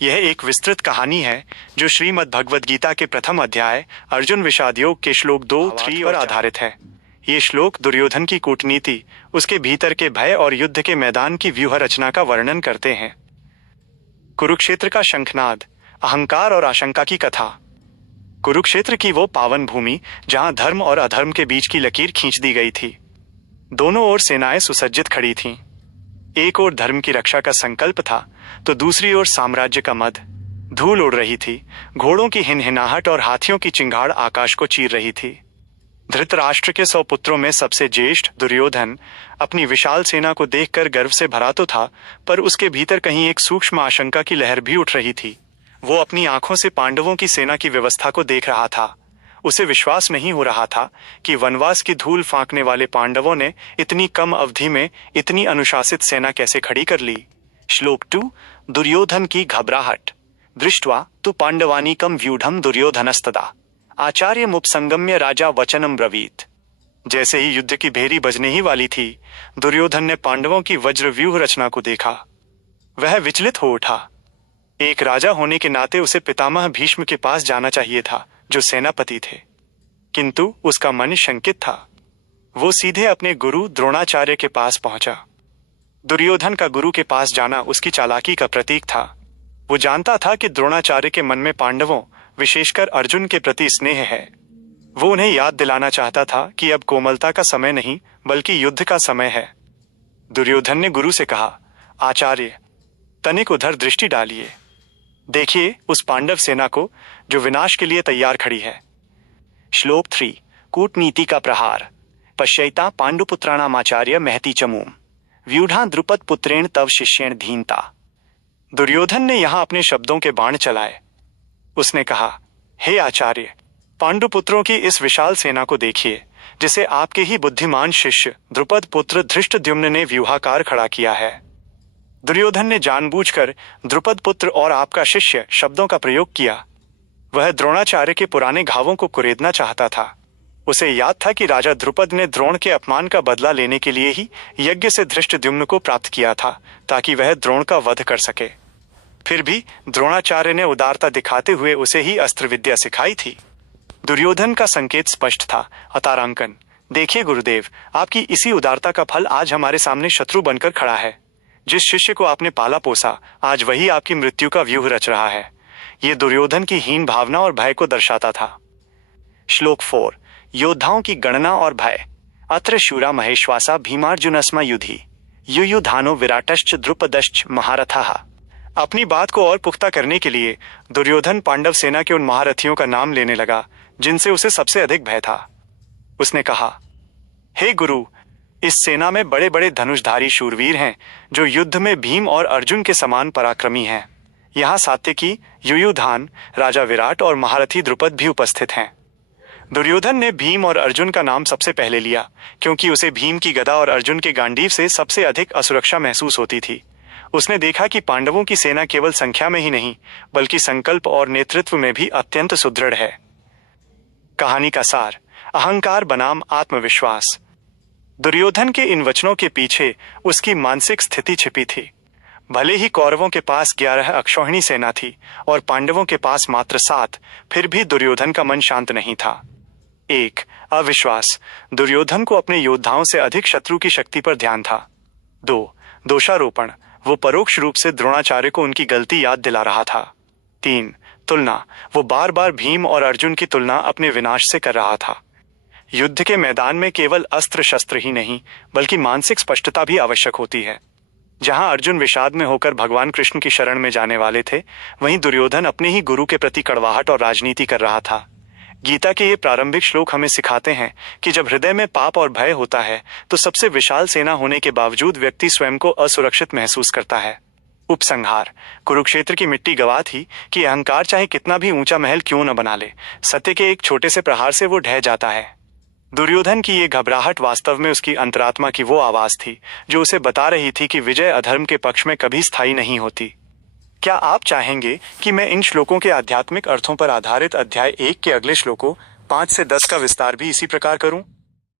यह एक विस्तृत कहानी है जो श्रीमद् भगवद गीता के प्रथम अध्याय अर्जुन विषाद योग के श्लोक 2-3 पर आधारित है। ये श्लोक दुर्योधन की कूटनीति, उसके भीतर के भय और युद्ध के मैदान की व्यूह रचना का वर्णन करते हैं। कुरुक्षेत्र का शंखनाद, अहंकार और आशंका की कथा। कुरुक्षेत्र की वो पावन भूमि जहां धर्म और अधर्म के बीच की लकीर खींच दी गई थी। दोनों ओर सेनाएं सुसज्जित खड़ी थीं। एक ओर धर्म की रक्षा का संकल्प था तो दूसरी ओर साम्राज्य का मद। धूल उड़ रही थी, घोड़ों की हिनहिनाहट और हाथियों की चिंगाड़ आकाश को चीर रही थी। धृतराष्ट्र के 100 पुत्रों में सबसे ज्येष्ठ दुर्योधन अपनी विशाल सेना को देखकर गर्व से भरा तो था, पर उसके भीतर कहीं एक सूक्ष्म आशंका की लहर भी उठ रही थी। वो अपनी आंखों से पांडवों की सेना की व्यवस्था को देख रहा था। उसे विश्वास नहीं हो रहा था कि वनवास की धूल फांकने वाले पांडवों ने इतनी कम अवधि में इतनी अनुशासित सेना कैसे खड़ी कर ली। श्लोक 2, दुर्योधन की घबराहट। दृष्ट्वा तु पांडवानीकम व्यूढ़म दुर्योधनस्तदा आचार्य मुपसंगम्य राजा वचनम ब्रवीत। जैसे ही युद्ध की भेरी बजने ही वाली थी, दुर्योधन ने पांडवों की वज्र व्यूह रचना को देखा। वह विचलित हो उठा। एक राजा होने के नाते उसे पितामह भीष्म के पास जाना चाहिए था, जो सेनापति थे, किंतु उसका मन शंकित था। वो सीधे अपने गुरु द्रोणाचार्य के पास पहुंचा। दुर्योधन का गुरु के पास जाना उसकी चालाकी का प्रतीक था। वो जानता था कि द्रोणाचार्य के मन में पांडवों, विशेषकर अर्जुन के प्रति स्नेह है। वो उन्हें याद दिलाना चाहता था कि अब कोमलता का समय नहीं बल्कि युद्ध का समय है। दुर्योधन ने गुरु से कहा, आचार्य, तनिक उधर दृष्टि डालिए। देखिए उस पांडव सेना को जो विनाश के लिए तैयार खड़ी है। श्लोक 3, कूटनीति का प्रहार। पश्यैता पांडुपुत्राणामाचार्य महती चमूम व्यूढ़ा द्रुपद पुत्रेण तव शिष्येण धीनता। दुर्योधन ने यहां अपने शब्दों के बाण चलाए। उसने कहा, हे आचार्य, पांडुपुत्रों की इस विशाल सेना को देखिए, जिसे आपके ही बुद्धिमान शिष्य द्रुपद पुत्र धृष्टद्युम्न ने व्यूहाकार खड़ा किया है। दुर्योधन ने जानबूझकर द्रुपद पुत्र और आपका शिष्य शब्दों का प्रयोग किया। वह द्रोणाचार्य के पुराने घावों को कुरेदना चाहता था। उसे याद था कि राजा द्रुपद ने द्रोण के अपमान का बदला लेने के लिए ही यज्ञ से धृष्टद्युम्न को प्राप्त किया था, ताकि वह द्रोण का वध कर सके। फिर भी द्रोणाचार्य ने उदारता दिखाते हुए उसे ही अस्त्र विद्या सिखाई थी। दुर्योधन का संकेत स्पष्ट था, अतारांकन। देखिए गुरुदेव, आपकी इसी उदारता का फल आज हमारे सामने शत्रु बनकर खड़ा है। जिस शिष्य को आपने पाला पोसा, आज वही आपकी मृत्यु का व्यूह रच रहा है। ये दुर्योधन की हीन भावना और भय को दर्शाता था। श्लोक 4, योद्धाओं की गणना और भय। अत्र शूरा महेश्वासा भीमार्जुनस्म युधि युयुधानो विराटश्च द्रुपदश्च महारथः। अपनी बात को और पुख्ता करने के लिए दुर्योधन पांडव सेना के उन महारथियों का नाम लेने लगा जिनसे उसे सबसे अधिक भय था। उसने कहा, हे गुरु, इस सेना में बड़े बड़े धनुषधारी शूरवीर हैं जो युद्ध में भीम और अर्जुन के समान पराक्रमी हैं। यहाँ सात्यकी, युयुधान, राजा विराट और महारथी द्रुपद भी उपस्थित हैं। दुर्योधन ने भीम और अर्जुन का नाम सबसे पहले लिया, क्योंकि उसे भीम की गदा और अर्जुन के गांडीव से सबसे अधिक असुरक्षा महसूस होती थी। उसने देखा कि पांडवों की सेना केवल संख्या में ही नहीं बल्कि संकल्प और नेतृत्व में भी अत्यंत सुदृढ़ है। कहानी का सार, अहंकार बनाम आत्मविश्वास। दुर्योधन के इन वचनों के पीछे उसकी मानसिक स्थिति छिपी थी। भले ही कौरवों के पास 11 अक्षौहिणी सेना थी और पांडवों के पास मात्र 7, फिर भी दुर्योधन का मन शांत नहीं था। 1, अविश्वास। दुर्योधन को अपने योद्धाओं से अधिक शत्रु की शक्ति पर ध्यान था। 2, दोषारोपण। वो परोक्ष रूप से द्रोणाचार्य को उनकी गलती याद दिला रहा था। 3, तुलना। वो बार बार भीम और अर्जुन की तुलना अपने विनाश से कर रहा था। युद्ध के मैदान में केवल अस्त्र शस्त्र ही नहीं बल्कि मानसिक स्पष्टता भी आवश्यक होती है। जहां अर्जुन विषाद में होकर भगवान कृष्ण की शरण में जाने वाले थे, वहीं दुर्योधन अपने ही गुरु के प्रति कड़वाहट और राजनीति कर रहा था। गीता के ये प्रारंभिक श्लोक हमें सिखाते हैं कि जब हृदय में पाप और भय होता है तो सबसे विशाल सेना होने के बावजूद व्यक्ति स्वयं को असुरक्षित महसूस करता है। उपसंहार। कुरुक्षेत्र की मिट्टी गवाह थी कि अहंकार चाहे कितना भी ऊंचा महल क्यों न बना ले, सत्य के एक छोटे से प्रहार से वो ढह जाता है। दुर्योधन की ये घबराहट वास्तव में उसकी अंतरात्मा की वो आवाज थी जो उसे बता रही थी कि विजय अधर्म के पक्ष में कभी स्थायी नहीं होती। क्या आप चाहेंगे कि मैं इन श्लोकों के आध्यात्मिक अर्थों पर आधारित अध्याय 1 के अगले श्लोकों 5 से 10 का विस्तार भी इसी प्रकार करूं?